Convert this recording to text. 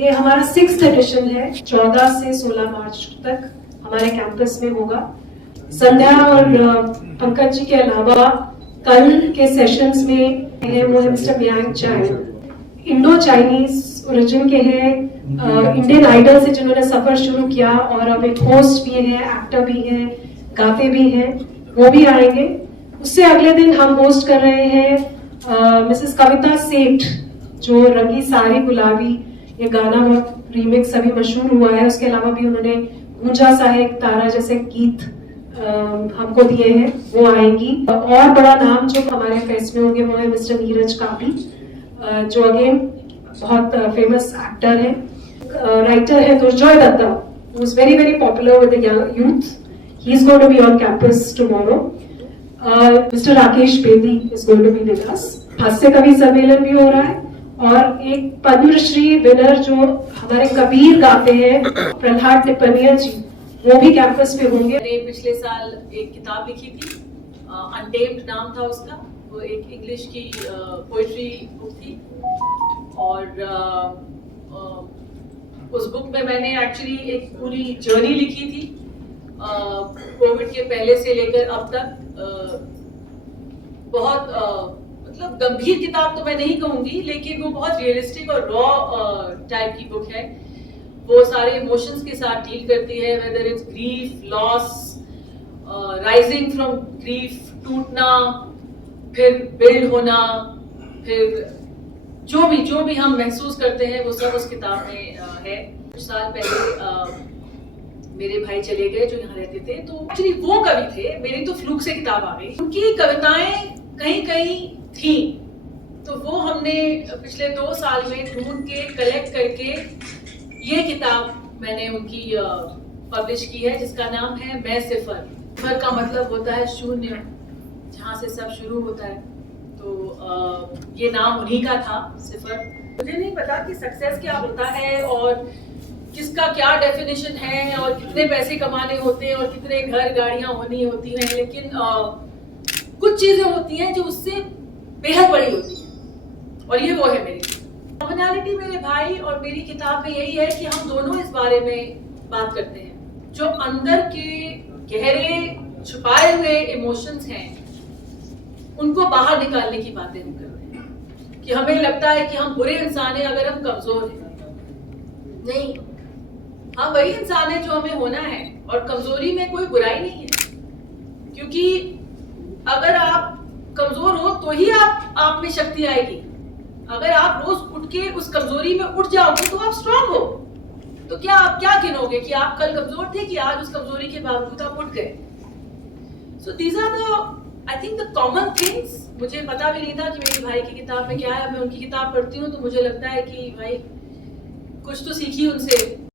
ये हमारा 6th addition है। 14 से 16 मार्च तक हमारे कैंपस में होगा। संध्या और पंकज जी के अलावा कल के सेशंस में है वो है मिस्टर मियांग चाय, इंडो चाइनीज ओरिजिन के हैं, इंडियन आइडल से जिन्होंने सफर शुरू किया और अब एक होस्ट भी है, एक्टर भी है, गाते भी हैं, वो भी आएंगे। उससे अगले दिन हम होस्ट कर रहे हैं मिसेस कविता सेठ, जो रंगी साड़ी गुलाबी ये गाना बहुत रीमिक्स अभी मशहूर हुआ है। उसके अलावा भी उन्होंने ऊंचा सा है तारा जैसे गीत हमको दिए हैं, वो आएंगी। और बड़ा नाम जो हमारे फेस्ट में होंगे वो है मिस्टर नीरज कापी, जो अगेन बहुत फेमस एक्टर है। राइटर है Durjoy Dutta, who is very very popular with the young youth. He is going to be on campus tomorrow. Mr. Rakesh Bedi is going to be with us. हास्य कवि सम्मेलन भी हो रहा है और एक पद्मश्री विनर जो हमारे कबीर गाते हैं प्रहलाद टिप्पणिया जी, वो भी कैंपस में होंगे। मैंने पिछले साल एक किताब लिखी थी, अनटेम्ड नाम था उसका। वो एक इंग्लिश की पोइट्री बुक थी और उस बुक में मैंने एक्चुअली एक पूरी जर्नी लिखी थी, कोविड के पहले से लेकर अब तक। बहुत मतलब गंभीर किताब तो मैं नहीं कहूंगी, लेकिन वो बहुत रियलिस्टिक और रॉ टाइप की बुक है। वो सारे इमोशंस के साथ डील करती है, whether it's grief, loss, rising from grief, टूटना, फिर बिल्ड होना, फिर जो भी हम महसूस करते हैं वो सब उस किताब में है। कुछ साल पहले मेरे भाई चले गए जो यहाँ रहते थे, तो एक्चुअली वो कवि थे, मेरी तो फ्लूक से किताब आ गई। उनकी कविताएं कहीं कहीं थी, तो वो हमने पिछले 2 साल में ढूंढ के कलेक्ट करके ये किताब मैंने उनकी पब्लिश की है, जिसका नाम है मैं सिफर। सिफर का मतलब होता है शून्य, जहाँ से सब शुरू होता है। तो ये नाम उन्हीं का था, सिफर। मुझे नहीं पता कि सक्सेस क्या होता है और किसका क्या डेफिनेशन है और कितने पैसे कमाने होते हैं और कितने घर गाड़ियां होनी होती हैं, लेकिन कुछ चीजें होती हैं जो उससे बेहद बड़ी होती हैं, और ये वो है मेरी कॉमनैलिटी। मेरे भाई और मेरी किताब में यही है कि हम दोनों इस बारे में बात करते हैं, जो अंदर के गहरे छुपाए हुए इमोशंस हैं उनको बाहर निकालने की बातें हम करते हैं। कि हमें लगता है कि हम बुरे इंसान हैं अगर हम कमजोर हैं। नहीं, हम वही इंसान है जो हमें होना है, और कमजोरी में कोई बुराई नहीं है, क्योंकि अगर आप कमजोर हो तो ही आप में शक्ति आएगी। अगर आप रोज उठ के उस कमजोरी में उठ जाओगे तो आप स्ट्रांग हो। तो क्या आप क्या गिनोगे कि आप कल कमजोर थे कि आज उस कमजोरी के बावजूद आप उठ गए। So these are the I think the common things. मुझे पता भी नहीं था कि मेरे भाई की किताब में क्या है। मैं उनकी किताब पढ़ती हूँ तो मुझे लगता है कि भाई कुछ तो सीखी उनसे।